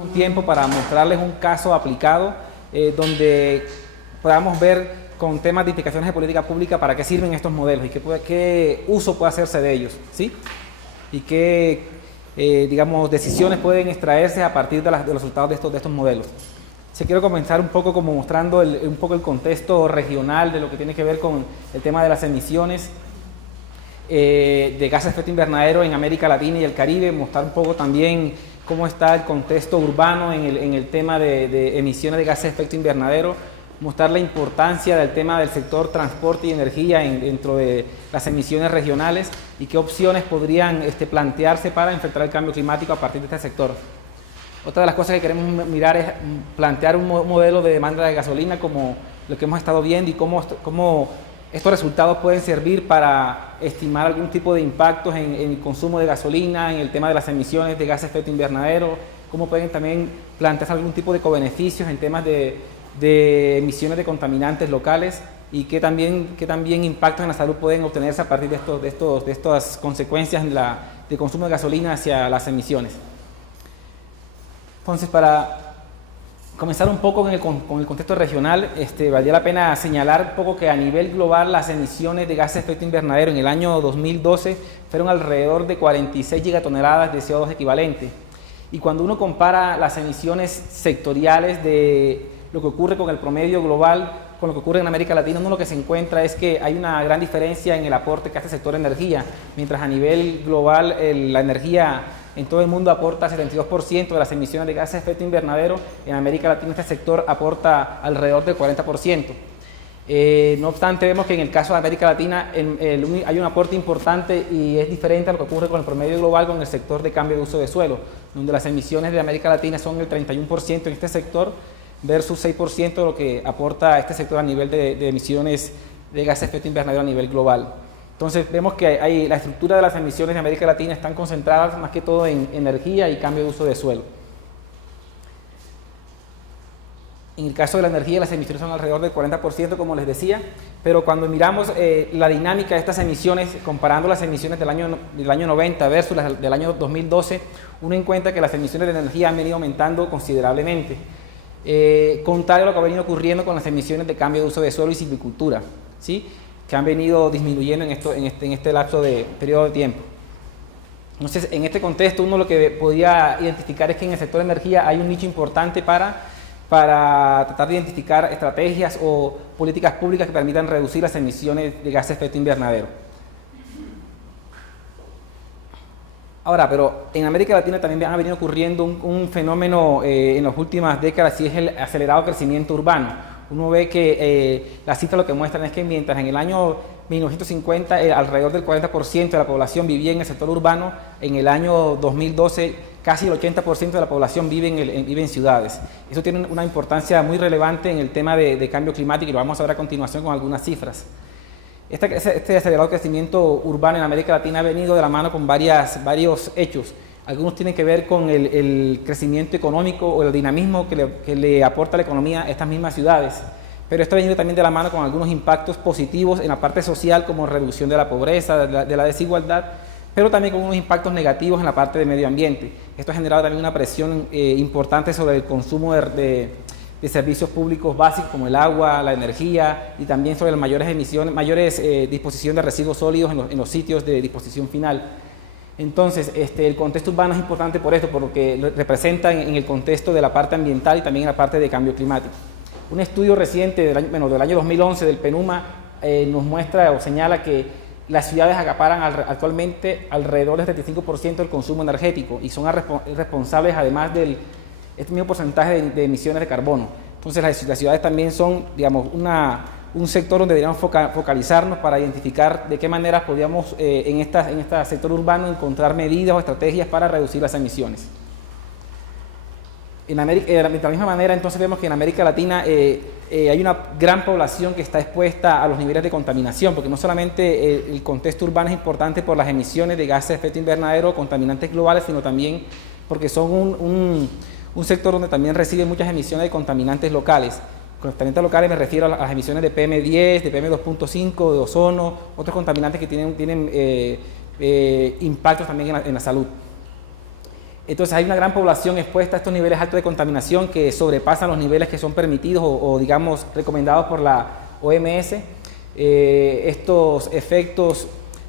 Un tiempo para mostrarles un caso aplicado donde podamos ver con temas de implicaciones de política pública para qué sirven estos modelos y qué uso puede hacerse de ellos, ¿sí? Y qué, digamos, decisiones pueden extraerse a partir de los resultados de estos modelos. Quiero comenzar un poco como mostrando un poco el contexto regional de lo que tiene que ver con el tema de las emisiones de gases de efecto invernadero en América Latina y el Caribe, mostrar un poco también cómo está el contexto urbano en el tema de emisiones de gases de efecto invernadero, mostrar la importancia del tema del sector transporte y energía dentro de las emisiones regionales y qué opciones podrían plantearse para enfrentar el cambio climático a partir de este sector. Otra de las cosas que queremos mirar es plantear un modelo de demanda de gasolina como lo que hemos estado viendo y cómo estos resultados pueden servir para estimar algún tipo de impactos en el consumo de gasolina, en el tema de las emisiones de gases de efecto invernadero, cómo pueden también plantearse algún tipo de cobeneficios en temas de emisiones de contaminantes locales y qué también impactos en la salud pueden obtenerse a partir de estas consecuencias de consumo de gasolina hacia las emisiones. Entonces, para comenzar un poco con el contexto regional, valdría la pena señalar un poco que a nivel global las emisiones de gases de efecto invernadero en el año 2012 fueron alrededor de 46 gigatoneladas de CO2 equivalente. Y cuando uno compara las emisiones sectoriales de lo que ocurre con el promedio global, con lo que ocurre en América Latina, uno lo que se encuentra es que hay una gran diferencia en el aporte que hace el sector energía, mientras a nivel global la energía en todo el mundo aporta 72% de las emisiones de gases de efecto invernadero, en América Latina este sector aporta alrededor del 40%. No obstante, vemos que en el caso de América Latina hay un aporte importante y es diferente a lo que ocurre con el promedio global con el sector de cambio de uso de suelo, donde las emisiones de América Latina son el 31% en este sector versus 6% de lo que aporta este sector a nivel de emisiones de gases de efecto invernadero a nivel global. Entonces vemos que la estructura de las emisiones de América Latina están concentradas más que todo en energía y cambio de uso de suelo. En el caso de la energía, las emisiones son alrededor del 40%, como les decía, pero cuando miramos la dinámica de estas emisiones, comparando las emisiones del año 90 versus las del año 2012, uno encuentra que las emisiones de energía han venido aumentando considerablemente, contrario a lo que ha venido ocurriendo con las emisiones de cambio de uso de suelo y silvicultura, ¿sí?, que han venido disminuyendo en este lapso de periodo de tiempo. Entonces, en este contexto, uno lo que podría identificar es que en el sector de energía hay un nicho importante para tratar de identificar estrategias o políticas públicas que permitan reducir las emisiones de gases de efecto invernadero. Ahora, pero en América Latina también ha venido ocurriendo un fenómeno en las últimas décadas y es el acelerado crecimiento urbano. Uno ve que las cifras lo que muestran es que mientras en el año 1950 alrededor del 40% de la población vivía en el sector urbano, en el año 2012 casi el 80% de la población vive en ciudades. Eso tiene una importancia muy relevante en el tema de cambio climático y lo vamos a ver a continuación con algunas cifras. Este acelerado crecimiento urbano en América Latina ha venido de la mano con varios hechos. Algunos tienen que ver con el crecimiento económico o el dinamismo que le aporta la economía a estas mismas ciudades. Pero esto ha venido también de la mano con algunos impactos positivos en la parte social, como reducción de la pobreza, de la desigualdad, pero también con unos impactos negativos en la parte de medio ambiente. Esto ha generado también una presión importante sobre el consumo de servicios públicos básicos como el agua, la energía y también sobre las mayores disposición de residuos sólidos en los sitios de disposición final. Entonces, el contexto urbano es importante por esto, porque representa en el contexto de la parte ambiental y también en la parte de cambio climático. Un estudio reciente del año 2011 del PNUMA nos muestra o señala que las ciudades acaparan actualmente alrededor del 75% del consumo energético y son responsables además del este mismo porcentaje de emisiones de carbono. Entonces, las ciudades también son, digamos, un sector donde deberíamos focalizarnos para identificar de qué manera podríamos en este sector urbano encontrar medidas o estrategias para reducir las emisiones. De la misma manera, entonces vemos que en América Latina hay una gran población que está expuesta a los niveles de contaminación, porque no solamente el contexto urbano es importante por las emisiones de gases de efecto invernadero o contaminantes globales, sino también porque son un sector donde también recibe muchas emisiones de contaminantes locales. Contaminantes locales me refiero a las emisiones de PM10, de PM2.5, de ozono, otros contaminantes que tienen impactos también en la salud. Entonces hay una gran población expuesta a estos niveles altos de contaminación que sobrepasan los niveles que son permitidos o digamos, recomendados por la OMS. Estos efectos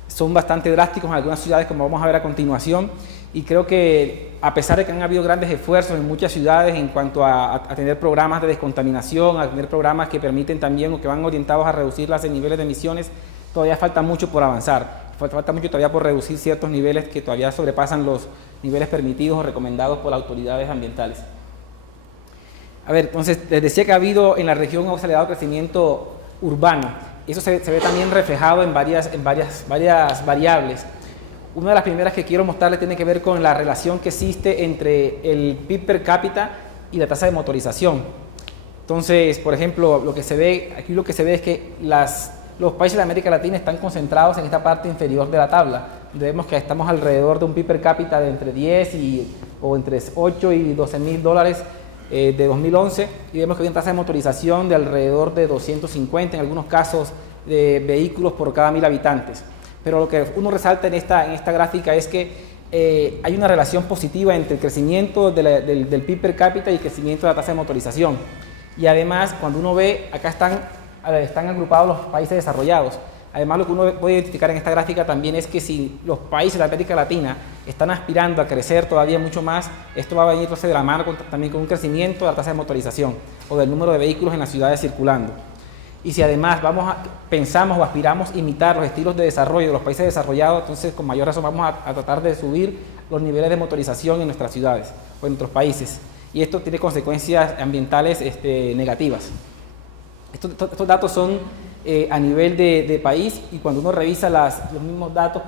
son bastante drásticos en algunas ciudades, como vamos a ver a continuación, y creo que a pesar de que han habido grandes esfuerzos en muchas ciudades en cuanto a tener programas de descontaminación, a tener programas que permiten también o que van orientados a reducir los niveles de emisiones, todavía falta mucho por avanzar. Falta mucho todavía por reducir ciertos niveles que todavía sobrepasan los niveles permitidos o recomendados por las autoridades ambientales. A ver, entonces, les decía que ha habido en la región un acelerado crecimiento urbano. Eso se ve también reflejado en varias variables. Una de las primeras que quiero mostrarles tiene que ver con la relación que existe entre el PIB per cápita y la tasa de motorización. Entonces, por ejemplo, aquí lo que se ve es que los países de América Latina están concentrados en esta parte inferior de la tabla. Vemos que estamos alrededor de un PIB per cápita de entre 10 o entre 8 y 12 mil dólares de 2011, y vemos que hay una tasa de motorización de alrededor de 250, en algunos casos, de vehículos por cada 1000 habitantes. Pero lo que uno resalta en esta gráfica es que hay una relación positiva entre el crecimiento del PIB per cápita y el crecimiento de la tasa de motorización. Y además, cuando uno ve, acá están agrupados los países desarrollados. Además, lo que uno puede identificar en esta gráfica también es que si los países de América Latina están aspirando a crecer todavía mucho más, esto va a venir de la mano también con un crecimiento de la tasa de motorización o del número de vehículos en las ciudades circulando. Y si además pensamos o aspiramos a imitar los estilos de desarrollo de los países desarrollados, entonces con mayor razón vamos a tratar de subir los niveles de motorización en nuestras ciudades o en nuestros países. Y esto tiene consecuencias ambientales negativas. Estos datos son a nivel de país, y cuando uno revisa los mismos datos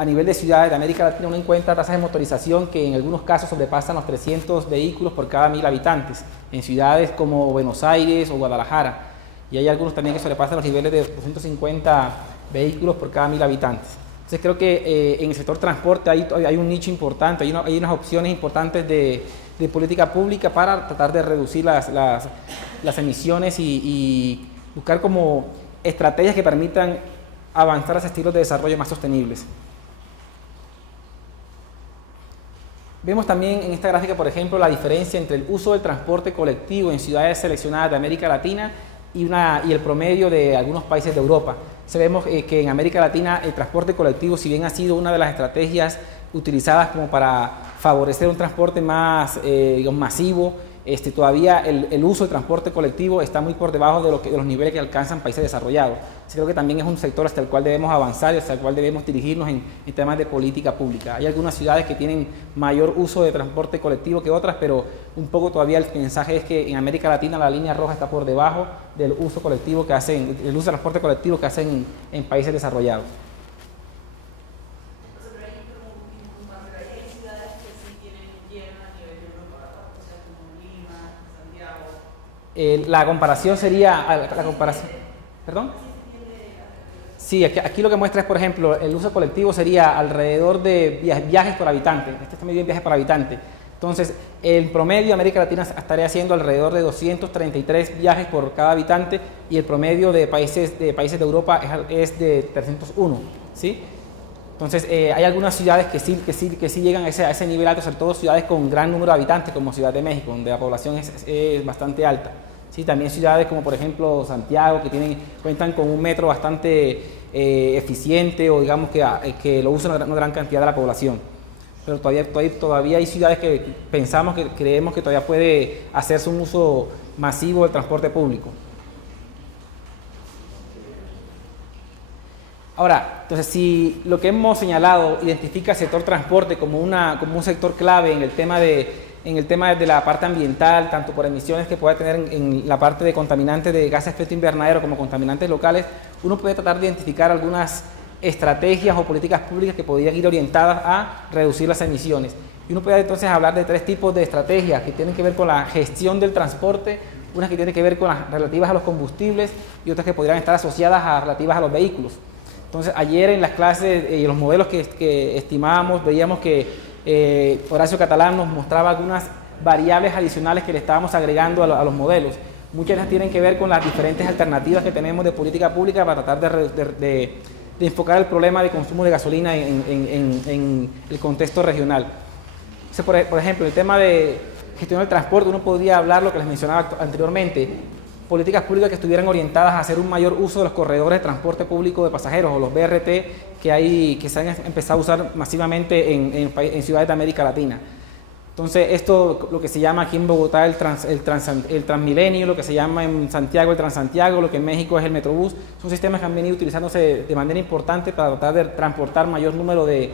a nivel de ciudades de América Latina, uno encuentra tasas de motorización que en algunos casos sobrepasan los 300 vehículos por cada 1000 habitantes, en ciudades como Buenos Aires o Guadalajara, y hay algunos también que sobrepasan los niveles de 250 vehículos por cada 1000 habitantes. Entonces creo que en el sector transporte hay un nicho importante, hay unas opciones importantes de política pública para tratar de reducir las emisiones y buscar como estrategias que permitan avanzar hacia estilos de desarrollo más sostenibles. Vemos también en esta gráfica, por ejemplo, la diferencia entre el uso del transporte colectivo en ciudades seleccionadas de América Latina y el promedio de algunos países de Europa. Sabemos que en América Latina el transporte colectivo, si bien ha sido una de las estrategias utilizadas como para favorecer un transporte más masivo, todavía el uso del transporte colectivo está muy por debajo de los niveles que alcanzan países desarrollados. Así creo que también es un sector hacia el cual debemos avanzar y hacia el cual debemos dirigirnos en temas de política pública. Hay algunas ciudades que tienen mayor uso de transporte colectivo que otras, pero un poco todavía el mensaje es que en América Latina la línea roja está por debajo del uso colectivo que hacen, el uso de transporte colectivo que hacen en países desarrollados. La comparación sería, ¿perdón? Sí, aquí lo que muestra es, por ejemplo, el uso colectivo sería alrededor de viajes por habitante. Este está medido en viajes por habitante. Entonces, el promedio de América Latina estaría haciendo alrededor de 233 viajes por cada habitante, y el promedio de países de Europa es de 301, ¿sí? Entonces, hay algunas ciudades que sí llegan a ese nivel alto, sobre todo ciudades con gran número de habitantes, como Ciudad de México, donde la población es bastante alta. Sí, también ciudades como por ejemplo Santiago, que cuentan con un metro bastante eficiente, o digamos que lo usa una gran cantidad de la población. Pero todavía hay ciudades que creemos que todavía puede hacerse un uso masivo del transporte público. Ahora, entonces, si lo que hemos señalado identifica el sector transporte como un sector clave en el tema de la parte ambiental, tanto por emisiones que puede tener en la parte de contaminantes de gases de efecto invernadero como contaminantes locales, uno puede tratar de identificar algunas estrategias o políticas públicas que podrían ir orientadas a reducir las emisiones. Y uno puede entonces hablar de 3 tipos de estrategias que tienen que ver con la gestión del transporte, unas que tienen que ver con las relativas a los combustibles y otras que podrían estar asociadas a relativas a los vehículos. Entonces, ayer en las clases y los modelos que estimábamos, veíamos que Horacio Catalán nos mostraba algunas variables adicionales que le estábamos agregando a los modelos. Muchas de ellas tienen que ver con las diferentes alternativas que tenemos de política pública para tratar enfocar el problema de consumo de gasolina en el contexto regional. O sea, por ejemplo, el tema de gestión del transporte, uno podría hablar lo que les mencionaba anteriormente, políticas públicas que estuvieran orientadas a hacer un mayor uso de los corredores de transporte público de pasajeros o los BRT que se han empezado a usar masivamente en ciudades de América Latina. Entonces, esto, lo que se llama aquí en Bogotá el Transmilenio, lo que se llama en Santiago el Transantiago, lo que en México es el Metrobús, son sistemas que han venido utilizándose de manera importante para tratar de transportar mayor número de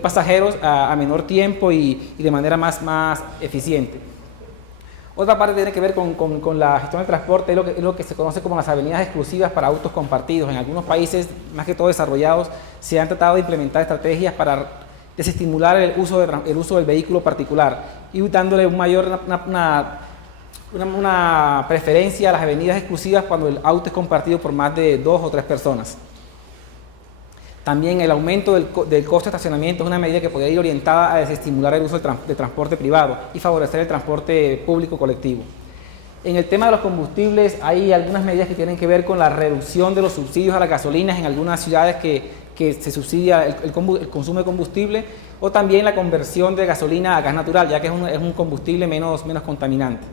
pasajeros a menor tiempo y de manera más eficiente. Otra parte tiene que ver con la gestión del transporte, es lo que se conoce como las avenidas exclusivas para autos compartidos. En algunos países, más que todo desarrollados, se han tratado de implementar estrategias para desestimular el uso del vehículo particular y dándole una preferencia a las avenidas exclusivas cuando el auto es compartido por más de 2 o 3 personas. También el aumento del costo de estacionamiento es una medida que podría ir orientada a desestimular el uso de transporte privado y favorecer el transporte público colectivo. En el tema de los combustibles hay algunas medidas que tienen que ver con la reducción de los subsidios a las gasolinas en algunas ciudades que se subsidia el consumo de combustible, o también la conversión de gasolina a gas natural, ya que es un combustible menos contaminante.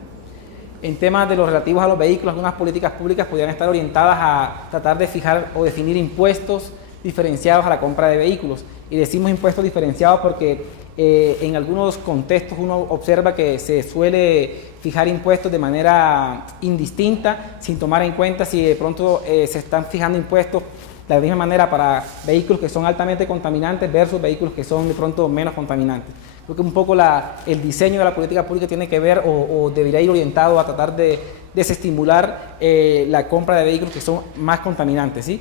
En temas de los relativos a los vehículos, algunas políticas públicas podrían estar orientadas a tratar de fijar o definir impuestos diferenciados a la compra de vehículos. Y decimos impuestos diferenciados porque en algunos contextos uno observa que se suele fijar impuestos de manera indistinta, sin tomar en cuenta si de pronto se están fijando impuestos de la misma manera para vehículos que son altamente contaminantes versus vehículos que son de pronto menos contaminantes. Creo que un poco el diseño de la política pública tiene que ver o debería ir orientado a tratar de desestimular la compra de vehículos que son más contaminantes, ¿sí?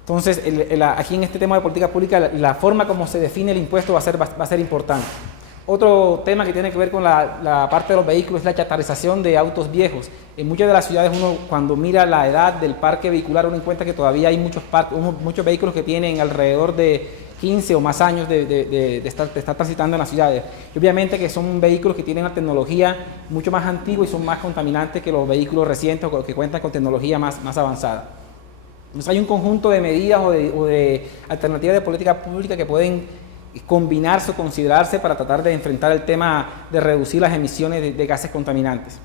Entonces, aquí en este tema de política pública, la forma como se define el impuesto va a ser importante. Otro tema que tiene que ver con la parte de los vehículos es la chatarrización de autos viejos. En muchas de las ciudades uno, cuando mira la edad del parque vehicular, uno encuentra que todavía hay muchos vehículos que tienen alrededor de 15 o más años de estar transitando en las ciudades. Y obviamente que son vehículos que tienen una tecnología mucho más antigua y son más contaminantes que los vehículos recientes o que cuentan con tecnología más avanzada. Entonces hay un conjunto de medidas o de alternativas de política pública que pueden combinarse o considerarse para tratar de enfrentar el tema de reducir las emisiones de gases contaminantes.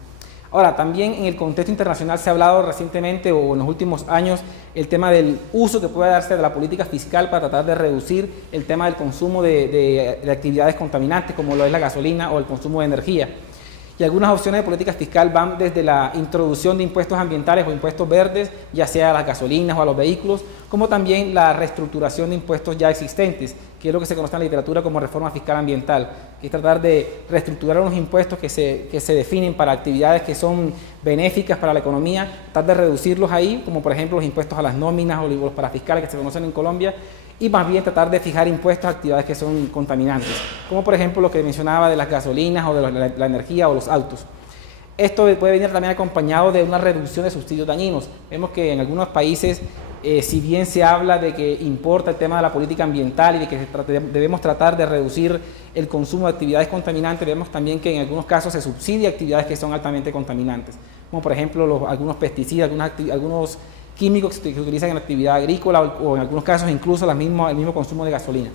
Ahora, también en el contexto internacional se ha hablado recientemente o en los últimos años el tema del uso que puede darse de la política fiscal para tratar de reducir el tema del consumo de actividades contaminantes como lo es la gasolina o el consumo de energía. Y algunas opciones de política fiscal van desde la introducción de impuestos ambientales o impuestos verdes, ya sea a las gasolinas o a los vehículos, como también la reestructuración de impuestos ya existentes, que es lo que se conoce en la literatura como reforma fiscal ambiental, que es tratar de reestructurar unos impuestos que se definen para actividades que son benéficas para la economía, tratar de reducirlos ahí, como por ejemplo los impuestos a las nóminas o los parafiscales que se conocen en Colombia, y más bien tratar de fijar impuestos a actividades que son contaminantes, como por ejemplo lo que mencionaba de las gasolinas o de la energía o los autos. Esto puede venir también acompañado de una reducción de subsidios dañinos. Vemos que en algunos países, si bien se habla de que importa el tema de la política ambiental y de que debemos tratar de reducir el consumo de actividades contaminantes, vemos también que en algunos casos se subsidia actividades que son altamente contaminantes, como por ejemplo algunos pesticidas, algunos químicos que se utilizan en la actividad agrícola o en algunos casos incluso el mismo consumo de gasolina.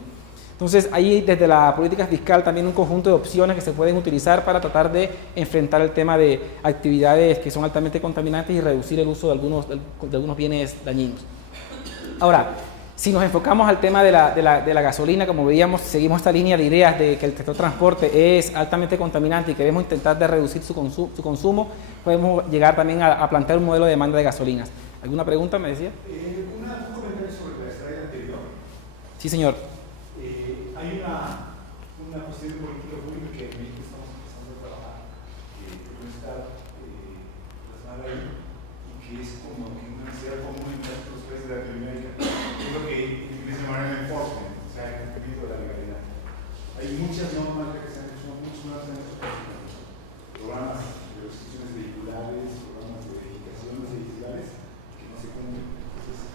Entonces, ahí desde la política fiscal también un conjunto de opciones que se pueden utilizar para tratar de enfrentar el tema de actividades que son altamente contaminantes y reducir el uso de algunos bienes dañinos. Ahora, si nos enfocamos al tema de la gasolina, como veíamos, seguimos esta línea de ideas de que el sector transporte es altamente contaminante y queremos intentar de reducir su consumo, podemos llegar también a plantear un modelo de demanda de gasolinas. ¿Alguna pregunta, me decía? Un comentario sobre la slide anterior. Sí, señor. Hay una cuestión de política pública que en México estamos empezando a trabajar, que no está plasmada ahí, y que es como que una necesidad común en todos los países de Latinoamérica, es lo que en inglés se llama enforcement, o sea, el cumplimiento de la legalidad. Hay muchas normas que se han hecho, muchos nuevos en estos países, programas de restricciones vehiculares, programas de verificaciones vehiculares que no se cumplen. Entonces,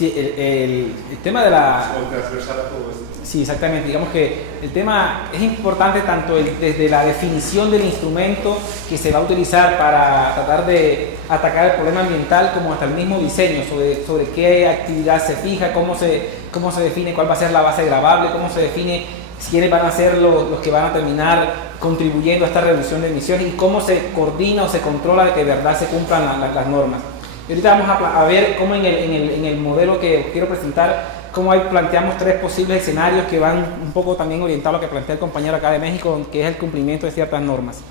Sí, Sí, el tema de la... O transversal a todo esto. Sí, exactamente. Digamos que el tema es importante tanto desde la definición del instrumento que se va a utilizar para tratar de atacar el problema ambiental, como hasta el mismo diseño, sobre qué actividad se fija, cómo se define cuál va a ser la base gravable, cómo se define quiénes van a ser los que van a terminar contribuyendo a esta reducción de emisiones y cómo se coordina o se controla de que de verdad se cumplan las normas. Y ahorita vamos a ver cómo en el modelo que quiero presentar, cómo ahí planteamos 3 posibles escenarios que van un poco también orientados a lo que plantea el compañero acá de México, que es el cumplimiento de ciertas normas.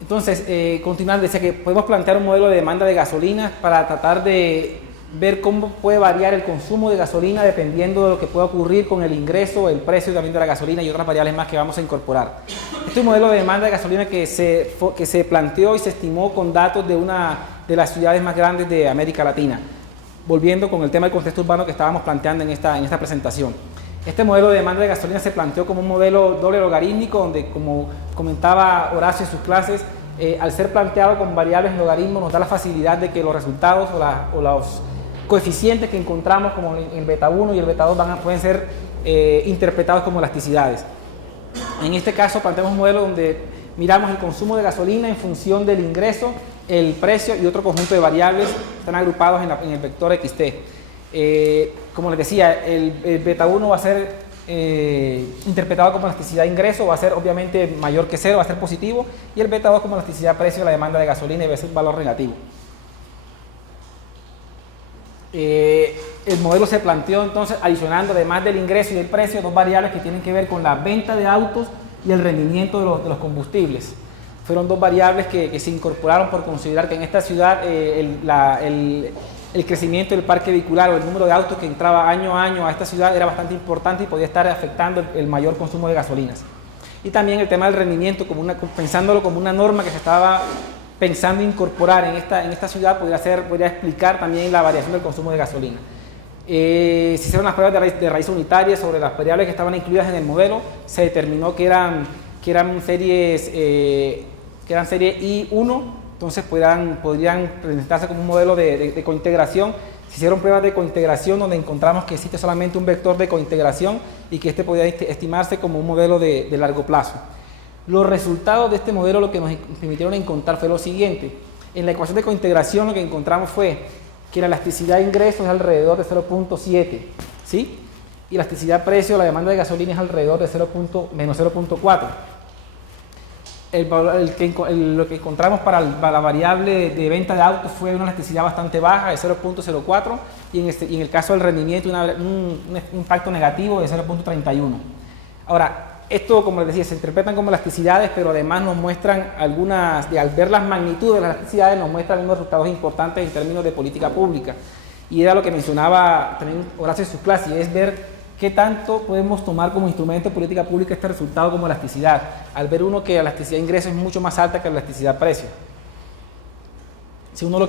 Entonces, continuando, decía que podemos plantear un modelo de demanda de gasolina para tratar de ver cómo puede variar el consumo de gasolina dependiendo de lo que pueda ocurrir con el ingreso, el precio también de la gasolina y otras variables más que vamos a incorporar. Este es un modelo de demanda de gasolina que se planteó y se estimó con datos de una de las ciudades más grandes de América Latina, volviendo con el tema del contexto urbano que estábamos planteando en esta presentación. Este modelo de demanda de gasolina se planteó como un modelo doble logarítmico, donde, como comentaba Horacio en sus clases, al ser planteado con variables en logaritmo nos da la facilidad de que los resultados o los coeficientes que encontramos como el beta 1 y el beta 2 pueden ser interpretados como elasticidades. En este caso planteamos un modelo donde miramos el consumo de gasolina en función del ingreso, el precio y otro conjunto de variables están agrupados en el vector XT. Como les decía, el beta 1 va a ser interpretado como elasticidad de ingreso, va a ser obviamente mayor que 0, va a ser positivo, y el beta 2 como elasticidad de precio de la demanda de gasolina y va a ser un valor negativo. El modelo se planteó entonces adicionando, además del ingreso y del precio, 2 variables que tienen que ver con la venta de autos y el rendimiento de los combustibles. Fueron 2 variables que se incorporaron por considerar que en esta ciudad el crecimiento del parque vehicular o el número de autos que entraba año a año a esta ciudad era bastante importante y podía estar afectando el mayor consumo de gasolinas. Y también el tema del rendimiento, pensándolo como una norma que se estaba pensando incorporar en esta ciudad, podría explicar también la variación del consumo de gasolina. Se hicieron las pruebas de raíz unitaria sobre las variables que estaban incluidas en el modelo. Se determinó que eran serie I1, entonces podrían presentarse como un modelo de cointegración. Se hicieron pruebas de cointegración donde encontramos que existe solamente un vector de cointegración y que este podría estimarse como un modelo de largo plazo. Los resultados de este modelo lo que nos permitieron encontrar fue lo siguiente. En la ecuación de cointegración lo que encontramos fue que la elasticidad de ingreso es alrededor de 0.7, ¿sí? Y la elasticidad precio, la demanda de gasolina es alrededor de menos 0.4. Lo que encontramos para la variable de venta de autos fue una elasticidad bastante baja de 0.04 y en el caso del rendimiento un impacto negativo de 0.31. Ahora, esto, como les decía, se interpretan como elasticidades, pero además nos muestran al ver las magnitudes de las elasticidades, nos muestran algunos resultados importantes en términos de política pública. Y era lo que mencionaba también Horacio en sus clases, y es ver qué tanto podemos tomar como instrumento de política pública este resultado como elasticidad, al ver uno que la elasticidad de ingreso es mucho más alta que la elasticidad de precio. Si uno lo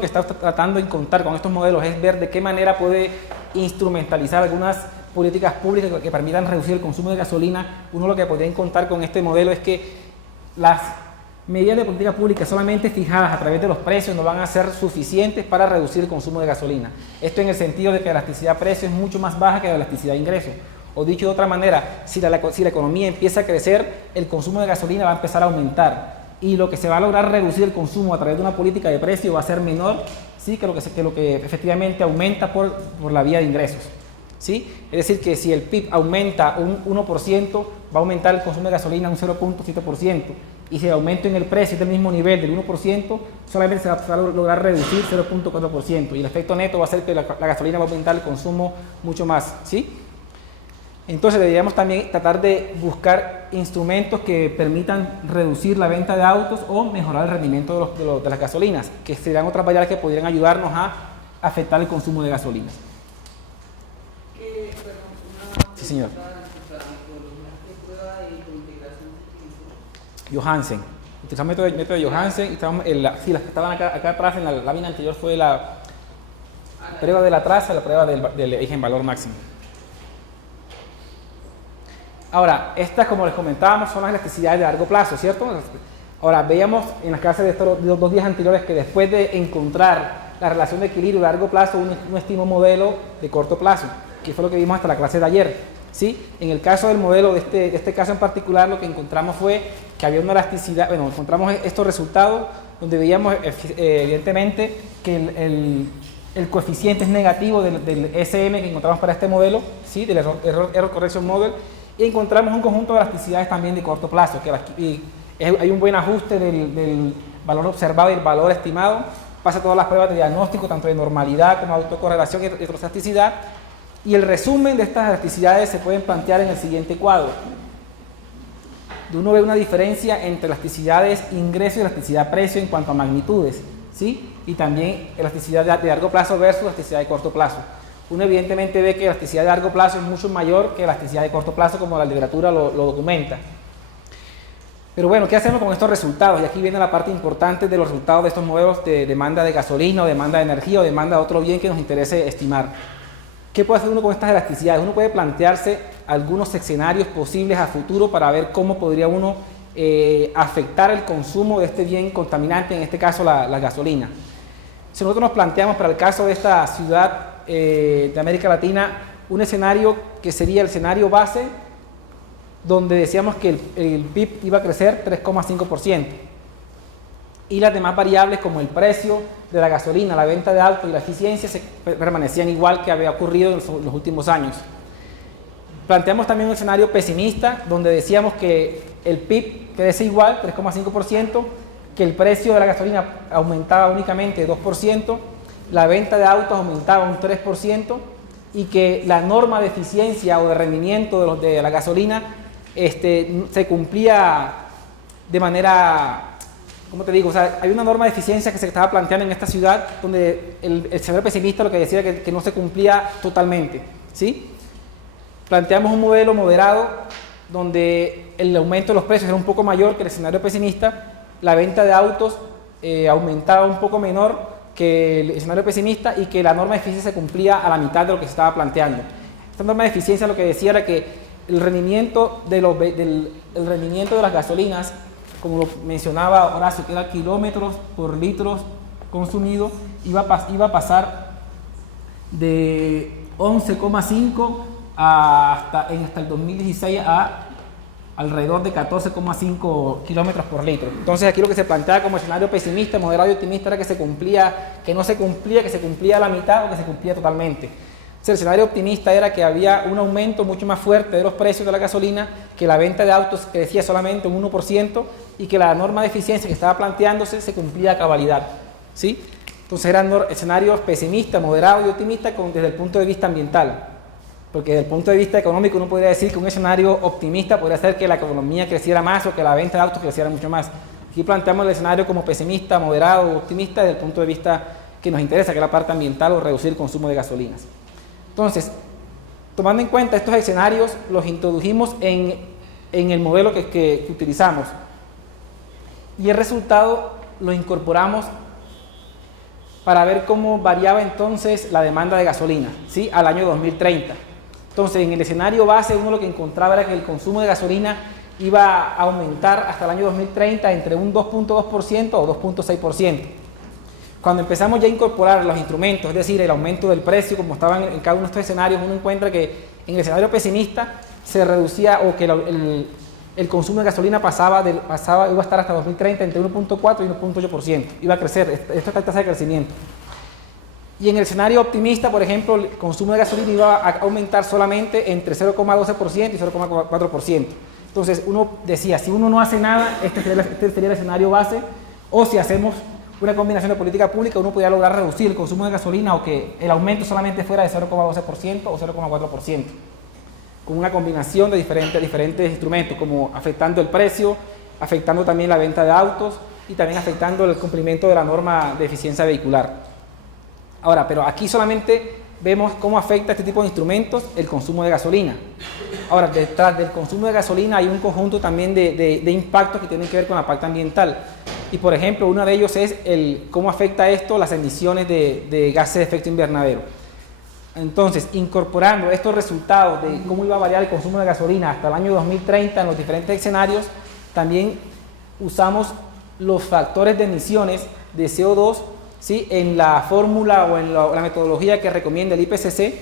que está tratando de encontrar con estos modelos es ver de qué manera puede instrumentalizar algunas políticas públicas que permitan reducir el consumo de gasolina, uno lo que podría encontrar con este modelo es que las medidas de política pública solamente fijadas a través de los precios no van a ser suficientes para reducir el consumo de gasolina. Esto en el sentido de que la elasticidad de precio es mucho más baja que la elasticidad de ingreso. O dicho de otra manera, si la economía empieza a crecer, el consumo de gasolina va a empezar a aumentar. Y lo que se va a lograr reducir el consumo a través de una política de precio va a ser menor, ¿sí?, que lo que efectivamente aumenta por la vía de ingresos. ¿Sí? Es decir, que si el PIB aumenta un 1%, va a aumentar el consumo de gasolina un 0.7%, y si el aumento en el precio es del mismo nivel del 1%, solamente se va a lograr reducir 0.4%, y el efecto neto va a ser que la gasolina va a aumentar el consumo mucho más. ¿Sí? Entonces deberíamos también tratar de buscar instrumentos que permitan reducir la venta de autos o mejorar el rendimiento de las gasolinas, que serán otras variables que podrían ayudarnos a afectar el consumo de gasolinas. Sí, señor. Johansen. Utilizamos el método de Johansen. Las que estaban acá atrás en la lámina anterior fue la prueba de la traza, la prueba del eigenvalor máximo. Ahora, estas, como les comentábamos, son las elasticidades de largo plazo, ¿cierto? Ahora, veíamos en las clases de estos 2 días anteriores que después de encontrar la relación de equilibrio de largo plazo, uno estima un modelo de corto plazo, que fue lo que vimos hasta la clase de ayer. ¿Sí? En el caso del modelo de este caso en particular, lo que encontramos fue que había una elasticidad, bueno, encontramos estos resultados donde veíamos evidentemente que el coeficiente es negativo del SM que encontramos para este modelo, ¿sí? Del Error Correction Model, y encontramos un conjunto de elasticidades también de corto plazo, que hay un buen ajuste del valor observado y el valor estimado, pasa todas las pruebas de diagnóstico, tanto de normalidad como autocorrelación y heteroelasticidad. Y el resumen de estas elasticidades se pueden plantear en el siguiente cuadro. Uno ve una diferencia entre elasticidades ingreso y elasticidad precio en cuanto a magnitudes, ¿sí? Y también elasticidad de largo plazo versus elasticidad de corto plazo. Uno evidentemente ve que la elasticidad de largo plazo es mucho mayor que la elasticidad de corto plazo, como la literatura lo documenta. Pero bueno, ¿qué hacemos con estos resultados? Y aquí viene la parte importante de los resultados de estos modelos de demanda de gasolina, o demanda de energía, o demanda de otro bien que nos interese estimar. ¿Qué puede hacer uno con estas elasticidades? Uno puede plantearse algunos escenarios posibles a futuro para ver cómo podría uno afectar el consumo de este bien contaminante, en este caso la gasolina. Si nosotros nos planteamos para el caso de esta ciudad de América Latina un escenario que sería el escenario base, donde decíamos que el PIB iba a crecer 3,5%. Y las demás variables como el precio de la gasolina, la venta de autos y la eficiencia permanecían igual que había ocurrido en los últimos años. Planteamos también un escenario pesimista donde decíamos que el PIB crece igual, 3,5%, que el precio de la gasolina aumentaba únicamente 2%, la venta de autos aumentaba un 3% y que la norma de eficiencia o de rendimiento de la gasolina se cumplía de manera... ¿Cómo te digo? O sea, hay una norma de eficiencia que se estaba planteando en esta ciudad donde el escenario pesimista lo que decía era que no se cumplía totalmente, ¿sí? Planteamos un modelo moderado donde el aumento de los precios era un poco mayor que el escenario pesimista, la venta de autos aumentaba un poco menor que el escenario pesimista y que la norma de eficiencia se cumplía a la mitad de lo que se estaba planteando. Esta norma de eficiencia lo que decía era que el rendimiento el rendimiento de las gasolinas, como lo mencionaba Horacio, que era kilómetros por litros consumido, iba a pasar de 11,5 hasta el 2016 a alrededor de 14,5 kilómetros por litro. Entonces aquí lo que se planteaba como escenario pesimista, moderado y optimista era que se cumplía, que no se cumplía, que se cumplía a la mitad o que se cumplía totalmente. El escenario optimista era que había un aumento mucho más fuerte de los precios de la gasolina, que la venta de autos crecía solamente un 1% y que la norma de eficiencia que estaba planteándose se cumplía a cabalidad, ¿sí? Entonces eran escenarios pesimistas, moderados y optimistas desde el punto de vista ambiental, porque desde el punto de vista económico uno podría decir que un escenario optimista podría ser que la economía creciera más o que la venta de autos creciera mucho más. Aquí planteamos el escenario como pesimista, moderado o optimista desde el punto de vista que nos interesa, que es la parte ambiental o reducir el consumo de gasolinas. Entonces, tomando en cuenta estos escenarios, los introdujimos en el modelo que utilizamos y el resultado lo incorporamos para ver cómo variaba entonces la demanda de gasolina, ¿sí? Al año 2030. Entonces, en el escenario base uno lo que encontraba era que el consumo de gasolina iba a aumentar hasta el año 2030 entre un 2.2% o 2.6%. Cuando empezamos ya a incorporar los instrumentos, es decir, el aumento del precio, como estaban en cada uno de estos escenarios, uno encuentra que en el escenario pesimista se reducía o que el consumo de gasolina iba a estar hasta 2030 entre 1.4 y 1.8%. Iba a crecer, esta es la tasa de crecimiento. Y en el escenario optimista, por ejemplo, el consumo de gasolina iba a aumentar solamente entre 0,12% y 0,4%. Entonces uno decía, si uno no hace nada, este sería el escenario base, o si hacemos una combinación de política pública, uno podría lograr reducir el consumo de gasolina o que el aumento solamente fuera de 0,12% o 0,4%, con una combinación de diferentes instrumentos, como afectando el precio, afectando también la venta de autos y también afectando el cumplimiento de la norma de eficiencia vehicular. Ahora, pero aquí solamente vemos cómo afecta este tipo de instrumentos el consumo de gasolina. Ahora, detrás del consumo de gasolina hay un conjunto también de impactos que tienen que ver con la parte ambiental. Y por ejemplo, uno de ellos es cómo afecta esto las emisiones de gases de efecto invernadero. Entonces, incorporando estos resultados de cómo iba a variar el consumo de gasolina hasta el año 2030 en los diferentes escenarios, también usamos los factores de emisiones de CO2 ¿sí?, en la fórmula o en la metodología que recomienda el IPCC,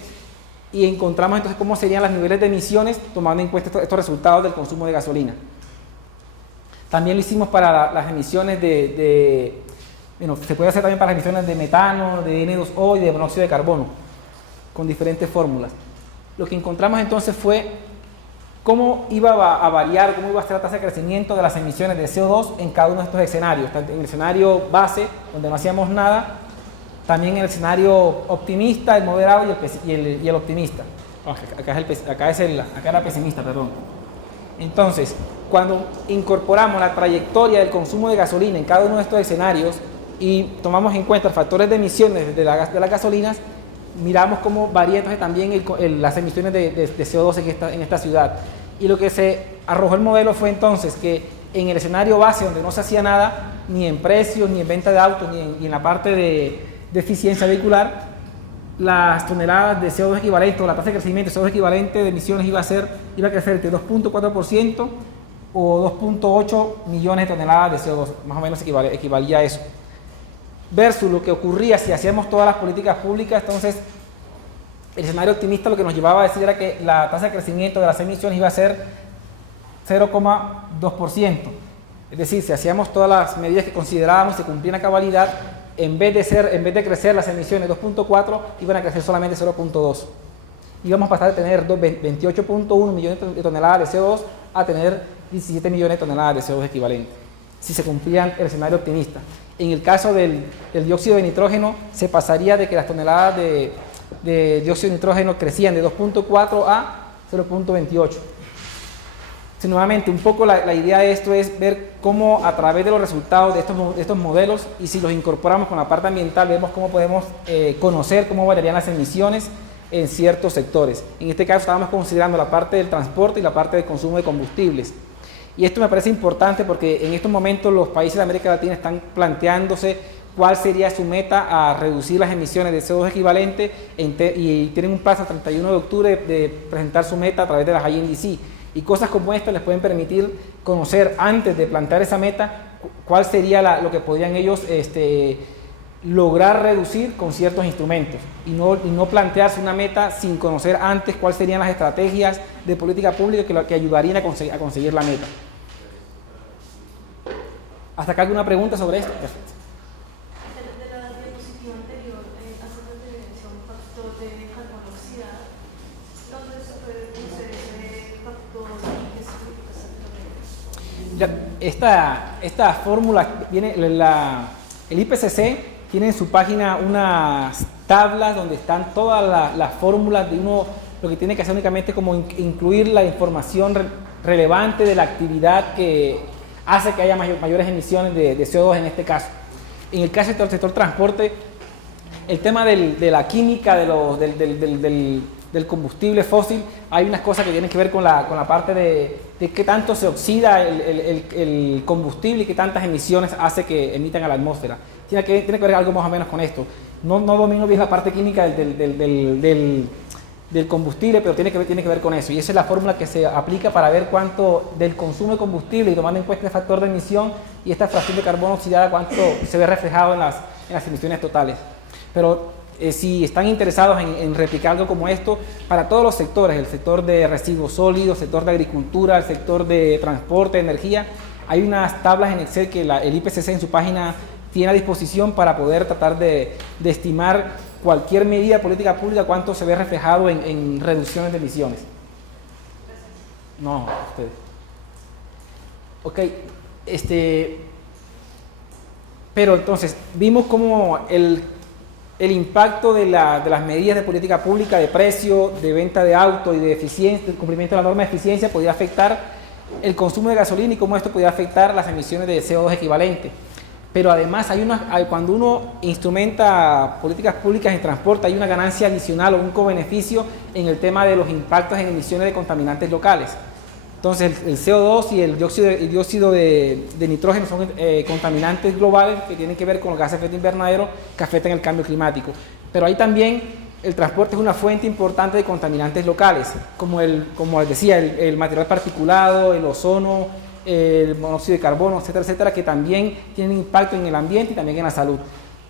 y encontramos entonces cómo serían los niveles de emisiones tomando en cuenta estos resultados del consumo de gasolina. También lo hicimos para las emisiones bueno, se puede hacer también para las emisiones de metano, de N2O y de monóxido de carbono, con diferentes fórmulas. Lo que encontramos entonces fue cómo iba a variar, cómo iba a ser la tasa de crecimiento de las emisiones de CO2 en cada uno de estos escenarios, tanto en el escenario base, donde no hacíamos nada, también en el escenario optimista, el moderado y el optimista. Acá era pesimista, perdón. Entonces, cuando incorporamos la trayectoria del consumo de gasolina en cada uno de estos escenarios y tomamos en cuenta factores de emisiones de las gasolinas, miramos cómo varía entonces también las emisiones de CO2 en esta ciudad. Y lo que se arrojó el modelo fue entonces que en el escenario base, donde no se hacía nada, ni en precios, ni en venta de autos, ni en la parte de eficiencia vehicular, las toneladas de CO2 equivalente, o la tasa de crecimiento de CO2 equivalente de emisiones iba a crecer entre 2.4% o 2.8 millones de toneladas de CO2, más o menos equivalía a eso. Versus lo que ocurría si hacíamos todas las políticas públicas. Entonces, el escenario optimista lo que nos llevaba a decir era que la tasa de crecimiento de las emisiones iba a ser 0,2%. Es decir, si hacíamos todas las medidas que considerábamos se cumplían a cabalidad, en vez de crecer las emisiones 2.4, iban a crecer solamente 0.2. Íbamos a pasar de tener 28.1 millones de toneladas de CO2 a tener 17 millones de toneladas de CO2 equivalente, si se cumplían el escenario optimista. En el caso del dióxido de nitrógeno, se pasaría de que las toneladas de dióxido de nitrógeno crecían de 2.4 a 0.28. Nuevamente, un poco la idea de esto es ver cómo a través de los resultados de estos modelos, y si los incorporamos con la parte ambiental, vemos cómo podemos conocer cómo variarían las emisiones en ciertos sectores. En este caso estábamos considerando la parte del transporte y la parte del consumo de combustibles. Y esto me parece importante porque en estos momentos los países de América Latina están planteándose cuál sería su meta a reducir las emisiones de CO2 equivalente y tienen un plazo hasta el 31 de octubre de presentar su meta a través de las INDC. Y cosas como esta les pueden permitir conocer antes de plantear esa meta cuál sería lo que podrían ellos lograr reducir con ciertos instrumentos y no plantearse una meta sin conocer antes cuáles serían las estrategias de política pública que ayudarían a conseguir la meta. ¿Hasta acá alguna pregunta sobre esto? Perfecto. De la diapositiva anterior, hace referencia a un factor de carbono oxidado. ¿Dónde se puede conocer ese factor y qué significa exactamente? Esta fórmula viene, el IPCC tiene en su página unas tablas donde están todas las fórmulas de uno. Lo que tiene que hacer únicamente es como incluir la información relevante de la actividad que hace que haya mayores emisiones de CO2 en este caso. En el caso del sector transporte, el tema de la química del combustible fósil, hay unas cosas que tienen que ver con la parte de qué tanto se oxida el combustible y qué tantas emisiones hace que emitan a la atmósfera. Tiene que ver algo más o menos con esto. No domino bien la parte química del combustible, pero tiene que ver con eso. Y esa es la fórmula que se aplica para ver cuánto del consumo de combustible y tomando en cuenta el factor de emisión y esta fracción de carbono oxidada, cuánto se ve reflejado en las emisiones totales. Pero si están interesados en replicar algo como esto, para todos los sectores, el sector de residuos sólidos, el sector de agricultura, el sector de transporte, energía, hay unas tablas en Excel que el IPCC en su página tiene a disposición para poder tratar de estimar cualquier medida de política pública, cuánto se ve reflejado en reducciones de emisiones. No, ustedes. Ok, pero entonces, vimos cómo el impacto de las medidas de política pública, de precio, de venta de auto y de eficiencia, del cumplimiento de la norma de eficiencia, podía afectar el consumo de gasolina y cómo esto podía afectar las emisiones de CO2 equivalente. Pero además cuando uno instrumenta políticas públicas en transporte, hay una ganancia adicional o un cobeneficio en el tema de los impactos en emisiones de contaminantes locales. Entonces el CO2 y el dióxido de nitrógeno son contaminantes globales que tienen que ver con los gases de efecto invernadero que afectan el cambio climático. Pero ahí también el transporte es una fuente importante de contaminantes locales, como les decía, el material particulado, el ozono, el monóxido de carbono, etcétera, etcétera, que también tienen impacto en el ambiente y también en la salud.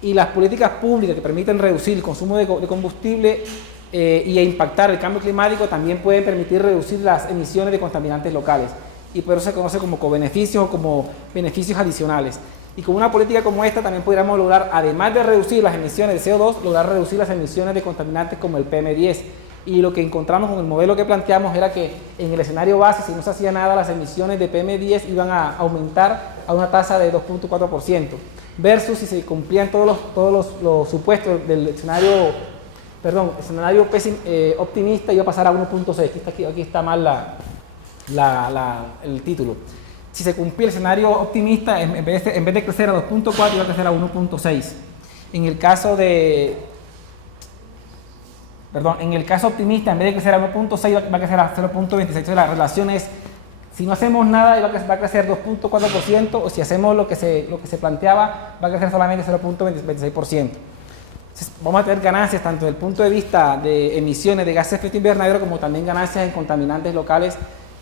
y las políticas públicas que permiten reducir el consumo de combustible y impactar el cambio climático también pueden permitir reducir las emisiones de contaminantes locales, y por eso se conoce como cobeneficios o como beneficios adicionales. Y con una política como esta también podríamos lograr, además de reducir las emisiones de CO2, lograr reducir las emisiones de contaminantes como el PM10. Y lo que encontramos con el modelo que planteamos era que en el escenario base, si no se hacía nada, las emisiones de PM10 iban a aumentar a una tasa de 2.4%, versus si se cumplían todos los supuestos del escenario, optimista, iba a pasar a 1.6. Aquí está mal el título. Si se cumplía el escenario optimista, en vez de crecer a 2.4, iba a crecer a 1.6. En el caso optimista, en vez de crecer a 1.6, va a crecer a 0.26. Entonces la relación es, si no hacemos nada, va a crecer 2.4%, o si hacemos lo que se planteaba, va a crecer solamente 0.26%. Entonces, vamos a tener ganancias tanto desde el punto de vista de emisiones de gases de efecto invernadero, como también ganancias en contaminantes locales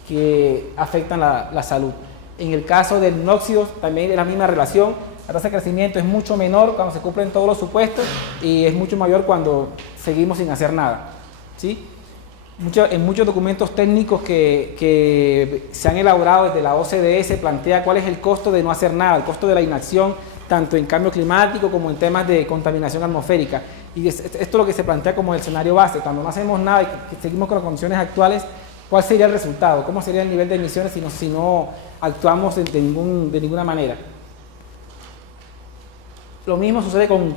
que afectan la salud. En el caso del monóxido también es la misma relación. La tasa de crecimiento es mucho menor cuando se cumplen todos los supuestos y es mucho mayor cuando seguimos sin hacer nada, ¿sí? En muchos documentos técnicos que se han elaborado desde la OCDE se plantea cuál es el costo de no hacer nada, el costo de la inacción, tanto en cambio climático como en temas de contaminación atmosférica. Y esto es lo que se plantea como el escenario base. Cuando no hacemos nada y que seguimos con las condiciones actuales, ¿cuál sería el resultado? ¿Cómo sería el nivel de emisiones si no actuamos de ninguna manera? Lo mismo sucede con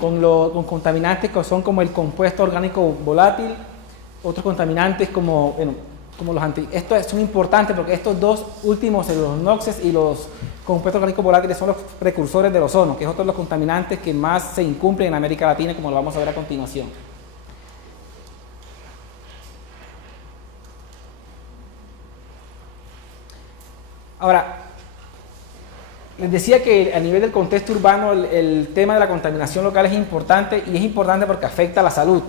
contaminantes que son como el compuesto orgánico volátil, otros contaminantes como los estos son importantes porque estos dos últimos, los NOxes y los compuestos orgánicos volátiles, son los precursores del ozono, que es otro de los contaminantes que más se incumplen en América Latina, como lo vamos a ver a continuación. Ahora, les decía que a nivel del contexto urbano el tema de la contaminación local es importante, y es importante porque afecta a la salud.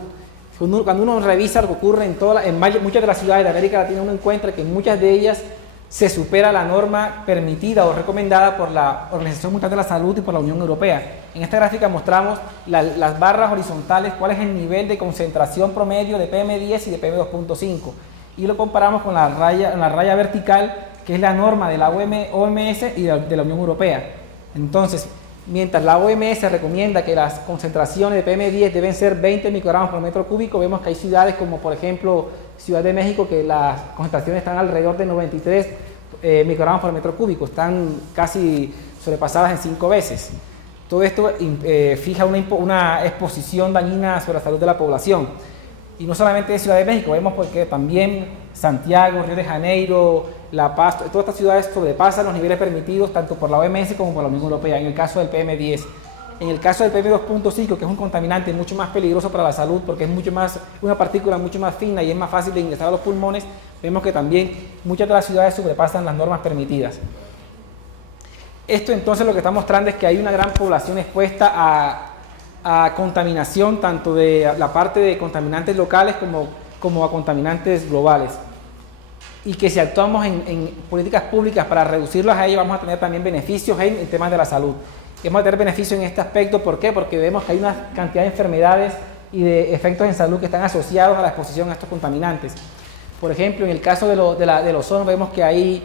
Cuando uno revisa lo que ocurre en muchas de las ciudades de América Latina, uno encuentra que en muchas de ellas se supera la norma permitida o recomendada por la Organización Mundial de la Salud y por la Unión Europea. En esta gráfica mostramos las barras horizontales, cuál es el nivel de concentración promedio de PM10 y de PM2.5, y lo comparamos con la raya vertical, que es la norma de la OMS y de la Unión Europea. Entonces, mientras la OMS recomienda que las concentraciones de PM10 deben ser 20 microgramos por metro cúbico, vemos que hay ciudades como, por ejemplo, Ciudad de México, que las concentraciones están alrededor de 93 microgramos por metro cúbico, están casi sobrepasadas en 5 veces. Todo esto fija una exposición dañina sobre la salud de la población. Y no solamente de Ciudad de México, vemos porque también Santiago, Río de Janeiro, La Paz, todas estas ciudades sobrepasan los niveles permitidos tanto por la OMS como por la Unión Europea, en el caso del PM10. En el caso del PM2.5, que es un contaminante mucho más peligroso para la salud porque es una partícula mucho más fina y es más fácil de ingresar a los pulmones, vemos que también muchas de las ciudades sobrepasan las normas permitidas. Esto entonces lo que está mostrando es que hay una gran población expuesta a contaminación, tanto de la parte de contaminantes locales como a contaminantes globales, y que si actuamos en políticas públicas para reducirlos a ellos, vamos a tener también beneficios en temas de la salud. Y vamos a tener beneficios en este aspecto. ¿Por qué? Porque vemos que hay una cantidad de enfermedades y de efectos en salud que están asociados a la exposición a estos contaminantes. Por ejemplo, en el caso del ozono, vemos que hay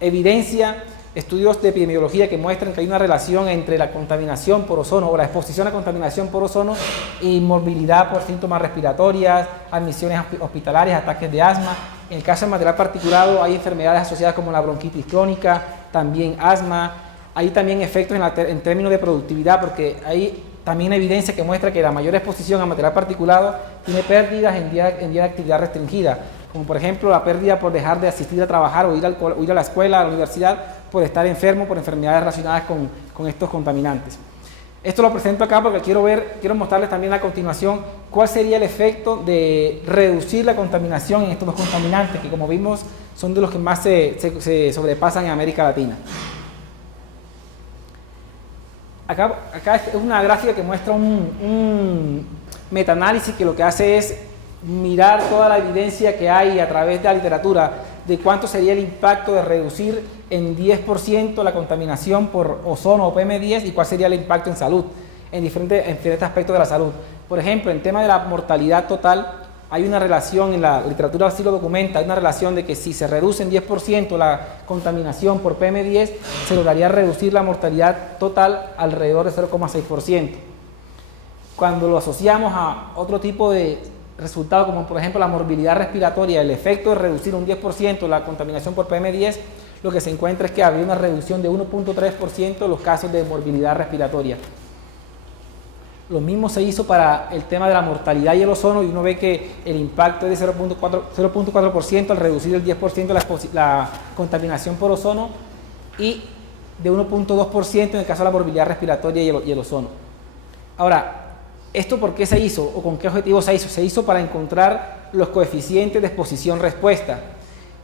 evidencia, estudios de epidemiología que muestran que hay una relación entre la contaminación por ozono o la exposición a contaminación por ozono y morbilidad por síntomas respiratorias, admisiones hospitalarias, ataques de asma. En el caso del material particulado hay enfermedades asociadas como la bronquitis crónica, también asma. Hay también efectos en términos de productividad, porque hay también evidencia que muestra que la mayor exposición a material particulado tiene pérdidas en día de actividad restringida, como por ejemplo la pérdida por dejar de asistir a trabajar o ir a la escuela, a la universidad, por estar enfermo por enfermedades relacionadas con estos contaminantes. Esto lo presento acá porque quiero mostrarles también a continuación cuál sería el efecto de reducir la contaminación en estos dos contaminantes, que como vimos son de los que más se sobrepasan en América Latina. Acá es una gráfica que muestra un metaanálisis que lo que hace es mirar toda la evidencia que hay a través de la literatura de cuánto sería el impacto de reducir en 10% la contaminación por ozono o PM10 y cuál sería el impacto en salud. en diferentes aspectos de la salud. Por ejemplo, en tema de la mortalidad total, hay una relación, en la literatura así lo documenta, hay una relación de que si se reduce en 10% la contaminación por PM10, se lograría reducir la mortalidad total alrededor de 0,6%. Cuando lo asociamos a otro tipo de resultados, como por ejemplo la morbilidad respiratoria, el efecto de reducir un 10% la contaminación por PM10, lo que se encuentra es que había una reducción de 1,3% de los casos de morbilidad respiratoria. Lo mismo se hizo para el tema de la mortalidad y el ozono, y uno ve que el impacto es de 0,4% al reducir el 10% la contaminación por ozono, y de 1,2% en el caso de la morbilidad respiratoria y el ozono. Ahora, ¿esto por qué se hizo o con qué objetivo se hizo? Se hizo para encontrar los coeficientes de exposición-respuesta.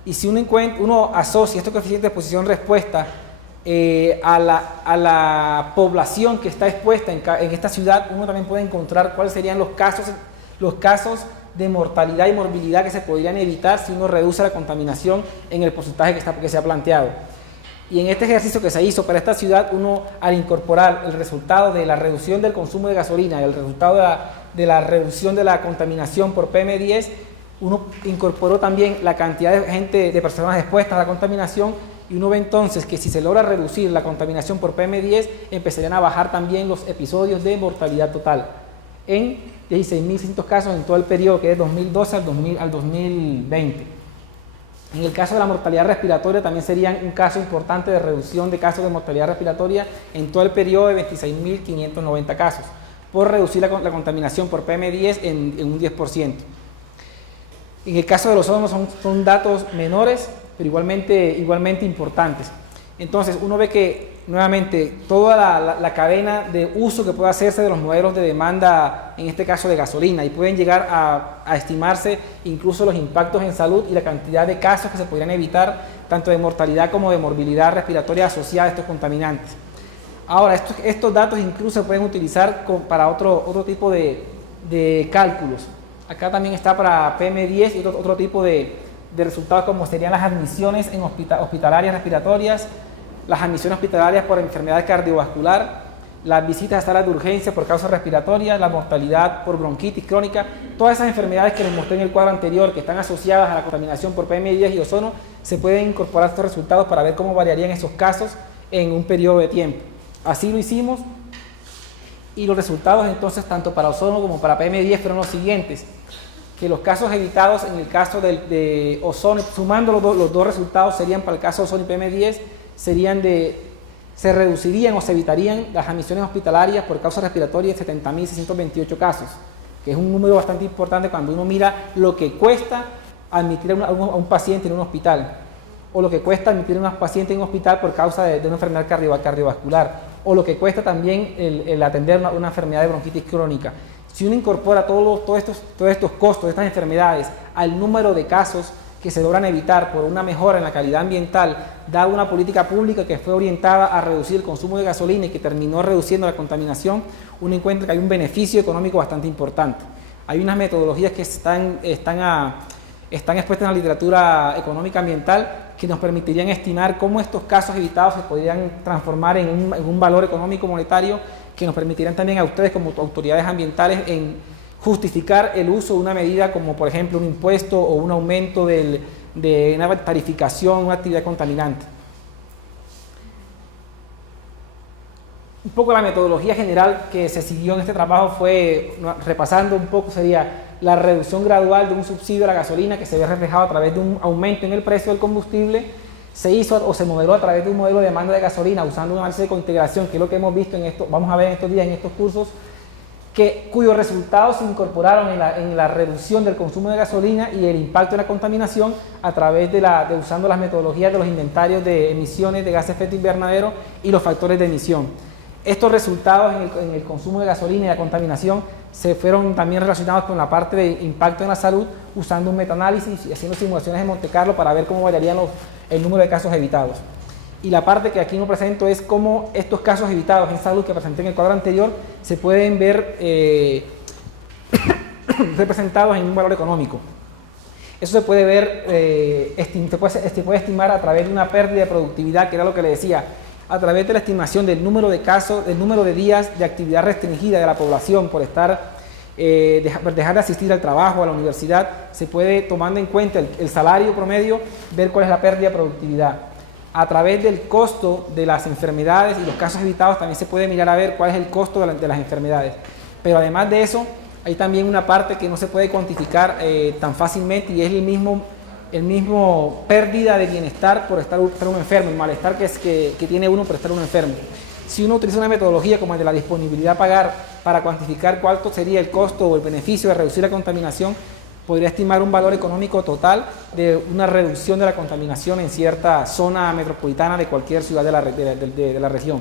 Y si uno asocia estos coeficientes de exposición-respuesta a la población que está expuesta en esta ciudad, uno también puede encontrar cuáles serían los casos de mortalidad y morbilidad que se podrían evitar si uno reduce la contaminación en el porcentaje que se ha planteado. Y en este ejercicio que se hizo para esta ciudad, uno, al incorporar el resultado de la reducción del consumo de gasolina y el resultado de la reducción de la contaminación por PM10, uno incorporó también la cantidad de personas expuestas a la contaminación, y uno ve entonces que si se logra reducir la contaminación por PM10, empezarían a bajar también los episodios de mortalidad total en 16.600 casos en todo el periodo que es 2012 al 2020. En el caso de la mortalidad respiratoria también serían un caso importante de reducción de casos de mortalidad respiratoria en todo el periodo de 26.590 casos, por reducir la contaminación por PM10 en un 10%. En el caso de los ozonos son datos menores, pero igualmente importantes. Entonces uno ve que nuevamente toda la cadena de uso que puede hacerse de los modelos de demanda, en este caso de gasolina, y pueden llegar a estimarse incluso los impactos en salud y la cantidad de casos que se podrían evitar, tanto de mortalidad como de morbilidad respiratoria asociada a estos contaminantes. Ahora, estos datos incluso se pueden utilizar para otro tipo de cálculos. Acá también está para PM10 y otro tipo de resultados, como serían las admisiones en hospitalarias respiratorias, las admisiones hospitalarias por enfermedad cardiovascular, las visitas a salas de urgencia por causas respiratorias, la mortalidad por bronquitis crónica. Todas esas enfermedades que les mostré en el cuadro anterior, que están asociadas a la contaminación por PM10 y ozono, se pueden incorporar estos resultados para ver cómo variarían esos casos en un periodo de tiempo. Así lo hicimos, y los resultados entonces tanto para ozono como para PM10 fueron los siguientes: que los casos evitados en el caso de ozono, sumando los dos resultados, serían para el caso de ozono y PM10, se reducirían o se evitarían las admisiones hospitalarias por causas respiratorias de 70.628 casos, que es un número bastante importante cuando uno mira lo que cuesta admitir a un paciente en un hospital, o lo que cuesta admitir a un paciente en un hospital por causa de una enfermedad cardiovascular, o lo que cuesta también el atender una enfermedad de bronquitis crónica. Si uno incorpora todos estos costos de estas enfermedades al número de casos que se logran evitar por una mejora en la calidad ambiental, dada una política pública que fue orientada a reducir el consumo de gasolina y que terminó reduciendo la contaminación, uno encuentra que hay un beneficio económico bastante importante. Hay unas metodologías que están expuestas en la literatura económica ambiental que nos permitirían estimar cómo estos casos evitados se podrían transformar en un valor económico monetario, que nos permitirían también a ustedes como autoridades ambientales en justificar el uso de una medida como por ejemplo un impuesto o un aumento de una tarificación, una actividad contaminante. Un poco la metodología general que se siguió en este trabajo fue, repasando un poco, sería la reducción gradual de un subsidio a la gasolina que se ve reflejado a través de un aumento en el precio del combustible. Se hizo o se modeló a través de un modelo de demanda de gasolina usando un análisis de cointegración, que es lo que hemos visto vamos a ver en estos días en estos cursos, cuyos resultados se incorporaron en la reducción del consumo de gasolina y el impacto de la contaminación a través de usando las metodologías de los inventarios de emisiones de gases de efecto invernadero y los factores de emisión. Estos resultados en el consumo de gasolina y la contaminación se fueron también relacionados con la parte de impacto en la salud, usando un metaanálisis y haciendo simulaciones en Monte Carlo para ver cómo variarían el número de casos evitados. Y la parte que aquí no presento es cómo estos casos evitados en salud que presenté en el cuadro anterior se pueden ver representados en un valor económico. Eso se puede ver, se puede estimar a través de una pérdida de productividad, que era lo que le decía. a través de la estimación del número de casos, del número de días de actividad restringida de la población por dejar de asistir al trabajo, a la universidad, se puede, tomando en cuenta el salario promedio, ver cuál es la pérdida de productividad. A través del costo de las enfermedades y los casos evitados también se puede mirar a ver cuál es el costo de las enfermedades. Pero además de eso, hay también una parte que no se puede cuantificar tan fácilmente, y es el mismo pérdida de bienestar por estar uno enfermo, el malestar que tiene uno por estar uno enfermo. Si uno utiliza una metodología como el de la disponibilidad a pagar para cuantificar cuánto sería el costo o el beneficio de reducir la contaminación, podría estimar un valor económico total de una reducción de la contaminación en cierta zona metropolitana de cualquier ciudad de la región.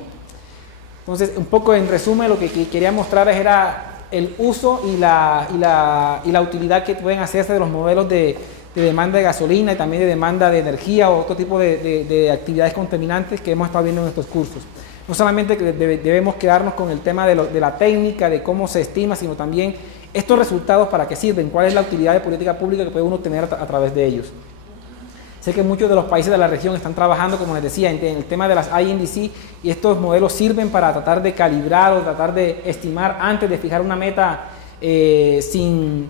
Entonces, un poco en resumen, lo que quería mostrarles era el uso y la utilidad que pueden hacerse de los modelos de demanda de gasolina y también de demanda de energía o otro tipo de actividades contaminantes que hemos estado viendo en estos cursos. No solamente debemos quedarnos con el tema de la técnica, de cómo se estima, sino también estos resultados para qué sirven, cuál es la utilidad de política pública que puede uno tener a través de ellos. Sé que muchos de los países de la región están trabajando, como les decía, en el tema de las INDC, y estos modelos sirven para tratar de calibrar o tratar de estimar antes de fijar una meta sin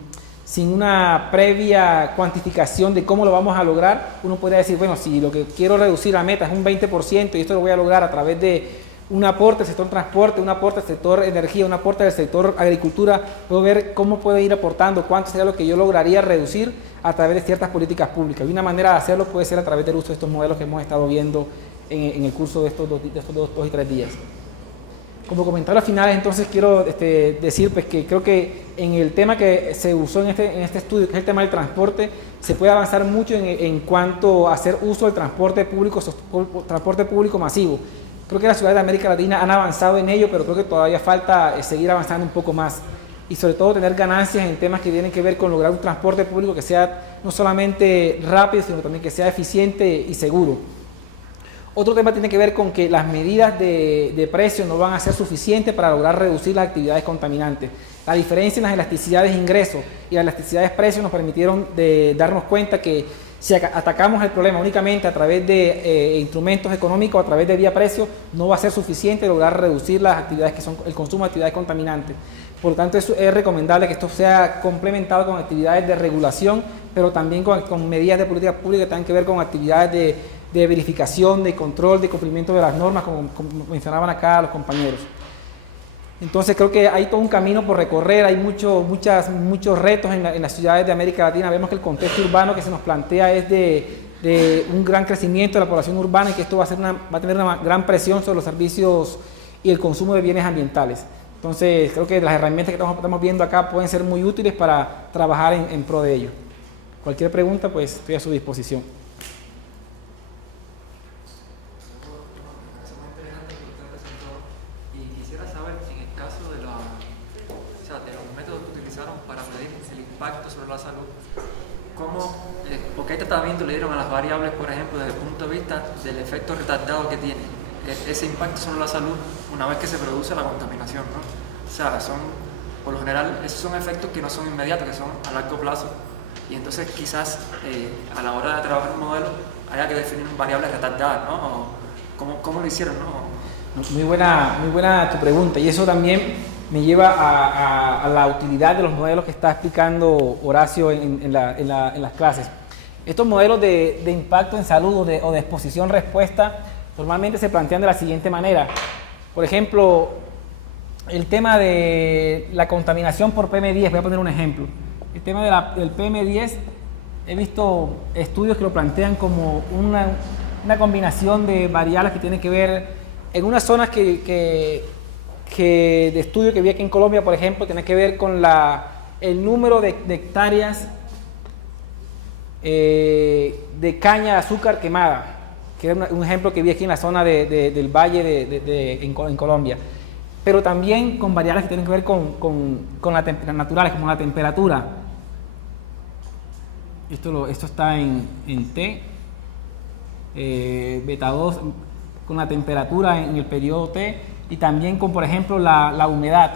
una previa cuantificación de cómo lo vamos a lograr. Uno podría decir, bueno, si lo que quiero reducir la meta es un 20% y esto lo voy a lograr a través de un aporte del sector transporte, un aporte del sector energía, un aporte del sector agricultura, puedo ver cómo puedo ir aportando, cuánto sería lo que yo lograría reducir a través de ciertas políticas públicas. Y una manera de hacerlo puede ser a través del uso de estos modelos que hemos estado viendo en el curso de estos dos y tres días. Como comentario final, entonces quiero decir pues, que creo que en el tema que se usó en este estudio, que es el tema del transporte, se puede avanzar mucho en cuanto a hacer uso del transporte público masivo. Creo que las ciudades de América Latina han avanzado en ello, pero creo que todavía falta seguir avanzando un poco más. Y sobre todo tener ganancias en temas que tienen que ver con lograr un transporte público que sea no solamente rápido, sino también que sea eficiente y seguro. Otro tema tiene que ver con que las medidas de precio no van a ser suficientes para lograr reducir las actividades contaminantes. La diferencia en las elasticidades de ingresos y las elasticidades de precios nos permitieron darnos cuenta que si atacamos el problema únicamente a través de instrumentos económicos, a través de vía precio, no va a ser suficiente lograr reducir las actividades que son el consumo de actividades contaminantes. Por lo tanto, es recomendable que esto sea complementado con actividades de regulación, pero también con medidas de política pública que tengan que ver con actividades de verificación, de control, de cumplimiento de las normas, como mencionaban acá los compañeros. Entonces creo que hay todo un camino por recorrer, hay muchos retos en las ciudades de América Latina. Vemos que el contexto urbano que se nos plantea es de un gran crecimiento de la población urbana y que esto va a tener una gran presión sobre los servicios y el consumo de bienes ambientales. Entonces creo que las herramientas que estamos viendo acá pueden ser muy útiles para trabajar en pro de ello. Cualquier pregunta, pues estoy a su disposición. ¿Qué tratamiento le dieron a las variables, por ejemplo, desde el punto de vista del efecto retardado que tiene ese impacto sobre la salud una vez que se produce la contaminación, ¿no? O sea, por lo general, esos son efectos que no son inmediatos, que son a largo plazo. Y entonces quizás a la hora de trabajar un modelo haya que definir variables retardadas, ¿no? ¿Cómo lo hicieron, no? Muy buena tu pregunta, y eso también me lleva a la utilidad de los modelos que está explicando Horacio en las clases. Estos modelos de impacto en salud o de exposición-respuesta normalmente se plantean de la siguiente manera. Por ejemplo, el tema de la contaminación por PM10, voy a poner un ejemplo. El tema del PM10, he visto estudios que lo plantean como una combinación de variables que tienen que ver en unas zonas de estudio que vi aquí en Colombia, por ejemplo, tiene que ver con el número de hectáreas de caña de azúcar quemada, que es un ejemplo que vi aquí en la zona del valle en Colombia, pero también con variables que tienen que ver con las naturales, como la temperatura. Esto está en T, beta 2, con la temperatura en el periodo T, y también con, por ejemplo, la humedad.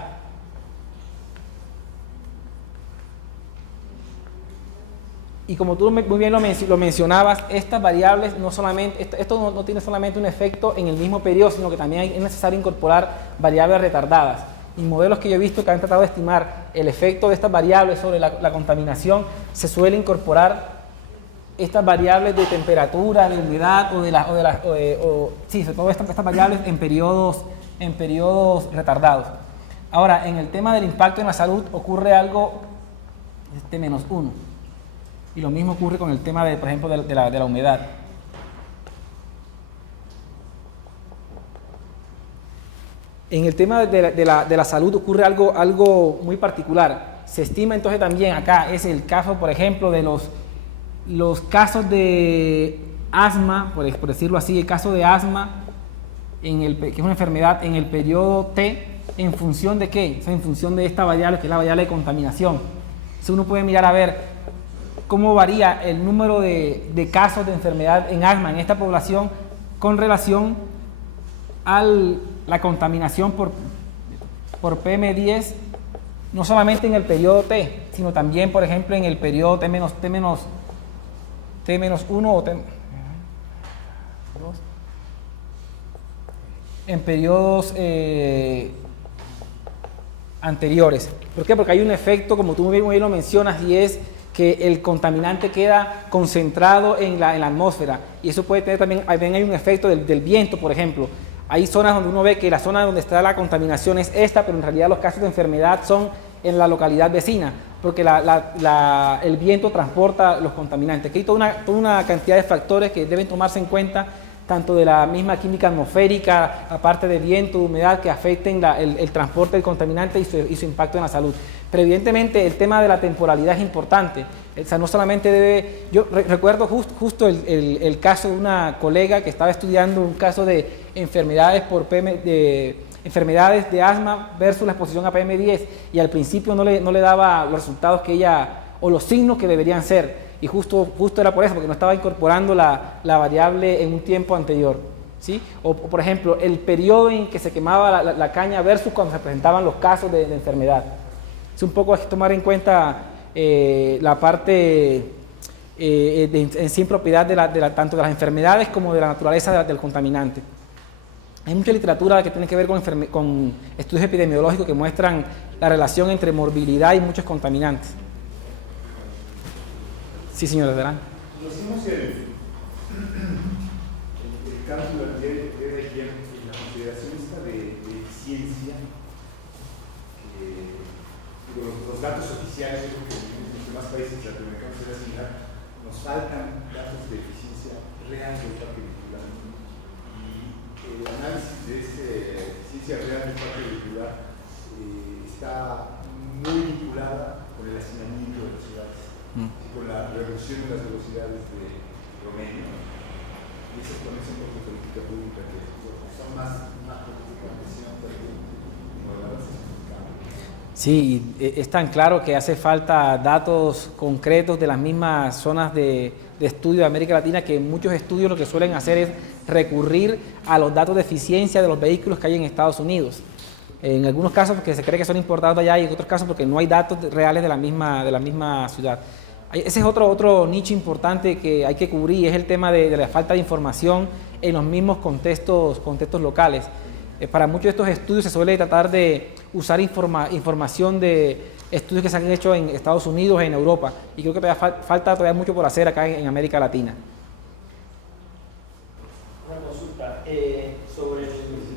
Y como tú muy bien lo mencionabas, estas variables no solamente, esto no tiene solamente un efecto en el mismo periodo, sino que también es necesario incorporar variables retardadas. Y modelos que yo he visto que han tratado de estimar el efecto de estas variables sobre la contaminación, se suele incorporar estas variables de temperatura, de humedad sí, sobre todo estas variables en periodos retardados. Ahora, en el tema del impacto en la salud ocurre algo T-1. Y lo mismo ocurre con el tema, por ejemplo, de la humedad. En el tema de la salud ocurre algo muy particular. Se estima entonces también acá, es el caso, por ejemplo, de los casos de asma, por decirlo así, el caso de asma, que es una enfermedad en el periodo T, ¿en función de qué? O sea, en función de esta variable, que es la variable de contaminación. Entonces uno puede mirar a ver cómo varía el número de casos de enfermedad en asma en esta población con relación a la contaminación por PM10, no solamente en el periodo T, sino también, por ejemplo, en el periodo T-1 o T2, en periodos anteriores. ¿Por qué? Porque hay un efecto, como tú muy bien lo mencionas, y es que el contaminante queda concentrado en la atmósfera, y eso puede tener también hay un efecto del viento, por ejemplo. Hay zonas donde uno ve que la zona donde está la contaminación es esta, pero en realidad los casos de enfermedad son en la localidad vecina, porque el viento transporta los contaminantes. Aquí hay toda una cantidad de factores que deben tomarse en cuenta, tanto de la misma química atmosférica, aparte de viento, humedad, que afecten el transporte del contaminante y su impacto en la salud. Pero evidentemente el tema de la temporalidad es importante. O sea, no solamente debe... Yo recuerdo justo el caso de una colega que estaba estudiando un caso de enfermedades enfermedades de asma versus la exposición a PM10, y al principio no le daba los resultados que ella, o los signos que deberían ser. Y justo era por eso, porque no estaba incorporando la variable en un tiempo anterior, ¿sí? O por ejemplo, el periodo en que se quemaba la caña versus cuando se presentaban los casos de enfermedad. Es un poco hay que tomar en cuenta la parte en sí propiedad tanto de las enfermedades como de la naturaleza del contaminante. Hay mucha literatura que tiene que ver con estudios epidemiológicos que muestran la relación entre morbilidad y muchos contaminantes. Sí, señor, adelante. Nos hicimos el cálculo de ayer en la consideración esta de eficiencia, los datos oficiales, yo creo que en los demás países latinoamericanos será similar, nos faltan datos de eficiencia real del parque vehicular. Y el análisis de eficiencia real del parque vehicular está muy vinculada con el hacinamiento de las ciudades. Con la reducción de las velocidades de promedio, y esa conexión con la política pública que son más preocupantes, Sí, es tan claro que hace falta datos concretos de las mismas zonas de estudio de América Latina, que muchos estudios lo que suelen hacer es recurrir a los datos de eficiencia de los vehículos que hay en Estados Unidos. En algunos casos porque se cree que son importados de allá, y en otros casos porque no hay datos reales de la misma ciudad. Ese es otro nicho importante que hay que cubrir, es el tema de la falta de información en los mismos contextos locales. Para muchos de estos estudios se suele tratar de usar información de estudios que se han hecho en Estados Unidos, en Europa, y creo que todavía falta mucho por hacer acá en América Latina. Una consulta sobre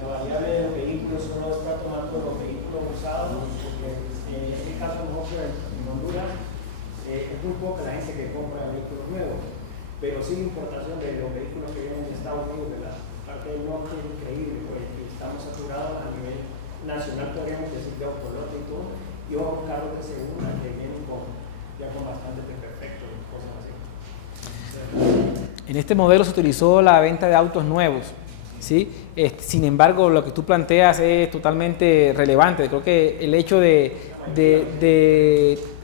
la variable de los vehículos, solo está tomando los vehículos usados, porque en este caso nosotros en Honduras es muy poca la gente que compra vehículos nuevos, pero sí la importación de los vehículos que vienen de Estados Unidos, de la parte del norte, es increíble, porque estamos saturados a nivel nacional, podríamos decir, de autolote y todo, y otros carros de segunda que vienen ya con bastante desperfectos y cosas así. En este modelo se utilizó la venta de autos nuevos, ¿sí? Sin embargo, lo que tú planteas es totalmente relevante. Creo que el hecho de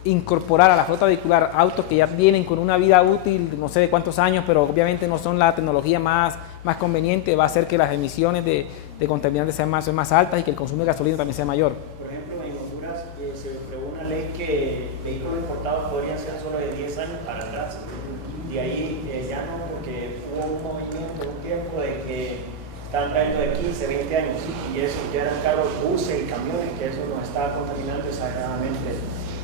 incorporar a la flota vehicular autos que ya vienen con una vida útil, no sé de cuántos años, pero obviamente no son la tecnología más conveniente, va a hacer que las emisiones de contaminantes sean más altas y que el consumo de gasolina también sea mayor. Por ejemplo, en Honduras se aprobó una una ley que vehículos importados podrían ser solo de 10 años para atrás. De ahí ya no, porque hubo un movimiento, un tiempo de que estaban trayendo de 15, 20 años y eso ya eran carros, buses y camiones, que eso nos estaba contaminando exageradamente.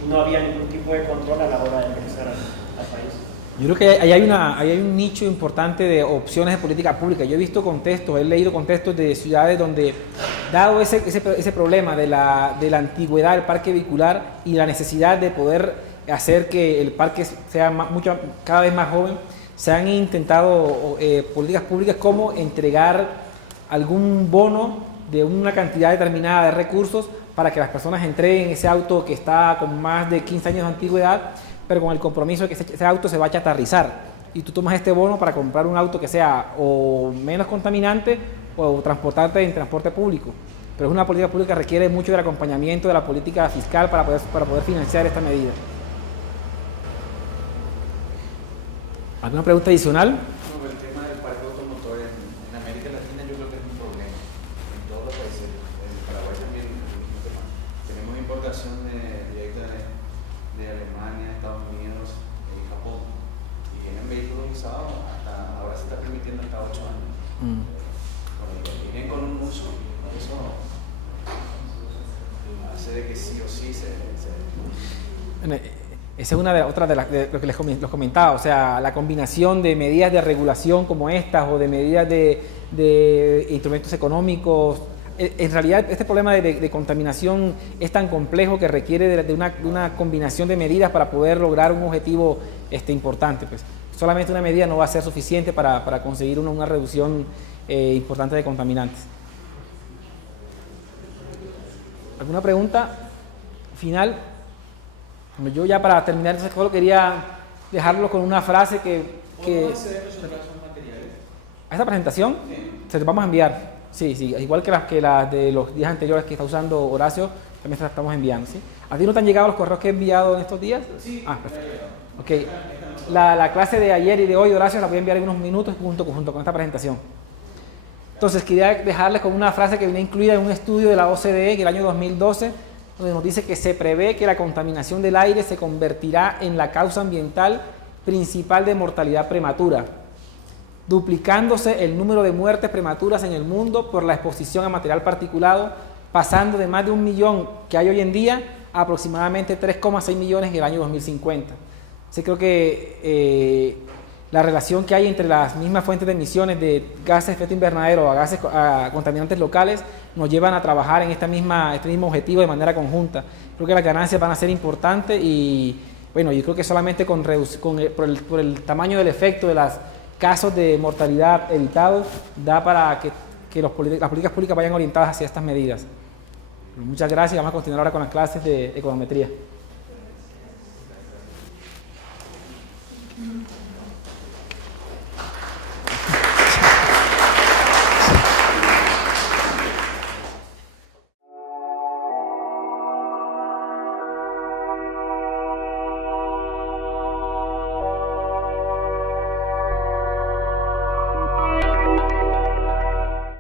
No había ningún tipo de control a la hora de ingresar al país. Yo creo que ahí hay un nicho importante de opciones de política pública. Yo he visto contextos, he leído contextos de ciudades donde, dado ese problema de la antigüedad del parque vehicular y la necesidad de poder hacer que el parque sea cada vez más joven, se han intentado políticas públicas como entregar algún bono de una cantidad determinada de recursos para que las personas entreguen ese auto que está con más de 15 años de antigüedad, pero con el compromiso de que ese auto se va a chatarrizar. Y tú tomas este bono para comprar un auto que sea o menos contaminante o transportarte en transporte público. Pero es una política pública que requiere mucho del acompañamiento de la política fiscal para poder financiar esta medida. ¿Alguna pregunta adicional? No, el tema del parque automotor en América Latina yo creo que es un problema. En todos los países. En Paraguay también es un tema. Tenemos importación directa de Alemania, Estados Unidos y Japón. Y vienen vehículos usados ahora se está permitiendo hasta 8 años. Vienen con un uso. Eso hace de que sí o sí Esa es una de lo que les comentaba, o sea, la combinación de medidas de regulación como estas o de medidas de instrumentos económicos. En realidad, este problema de contaminación es tan complejo que requiere de una combinación de medidas para poder lograr un objetivo importante. Pues. Solamente una medida no va a ser suficiente para conseguir una reducción importante de contaminantes. ¿Alguna pregunta final? Yo ya para terminar, entonces solo quería dejarlo con una frase que ¿Cómo acceder nosotros a esos materiales? ¿A esta presentación? Sí. Se los vamos a enviar. Sí, igual que las de los días anteriores que está usando Horacio, también se las estamos enviando. ¿Sí? ¿A ti no te han llegado los correos que he enviado en estos días? Sí. Perfecto. Ok. La clase de ayer y de hoy, Horacio, la voy a enviar en unos minutos junto con esta presentación. Entonces, quería dejarles con una frase que viene incluida en un estudio de la OCDE en el año 2012, donde nos dice que se prevé que la contaminación del aire se convertirá en la causa ambiental principal de mortalidad prematura, duplicándose el número de muertes prematuras en el mundo por la exposición a material particulado, pasando de más de 1 millón que hay hoy en día a aproximadamente 3,6 millones en el año 2050. Así creo que la relación que hay entre las mismas fuentes de emisiones de gases de efecto invernadero a contaminantes locales nos llevan a trabajar en este mismo objetivo de manera conjunta. Creo que las ganancias van a ser importantes y bueno, yo creo que solamente por el tamaño del efecto de los casos de mortalidad evitados da para que las políticas públicas vayan orientadas hacia estas medidas. Muchas gracias. Vamos a continuar ahora con las clases de econometría.